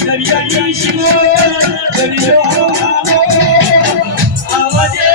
દરિયાની શિવો દરિયો આવજે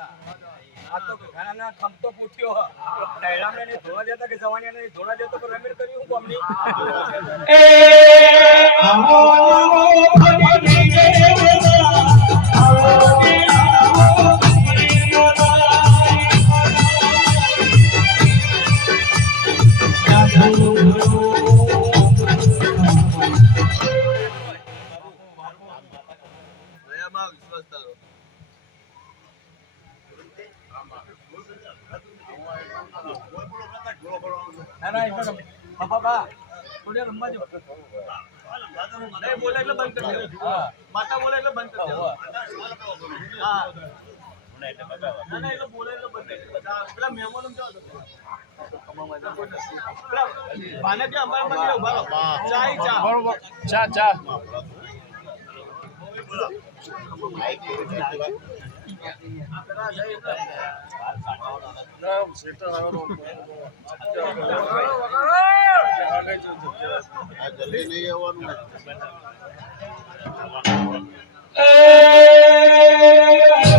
આ તો ઘણાના ખમતો પૂછ્યો ડાયરામને ને ધોળા જતા કે જવાની ને ધોળા જતો પર રમેર કર્યું કોમની એ આવો ફરી દેવા આવો કે આવો ફરી દેવા વિશ્વાસ તારો ના ના એટલે બાબા થોડે રમવા જો નહીં બોલે એટલે બંધ કરી દે હા માતા બોલે એટલે બંધ કરી દે હા ના ના એટલે બોલે એટલે બંધ કરી દે પેલા મહેમાનો કેવા છે પેલા બાને કે અમારા મંદિરે ઉભા રહો ચા ચા જલ્દી નહીં આવવાનું એ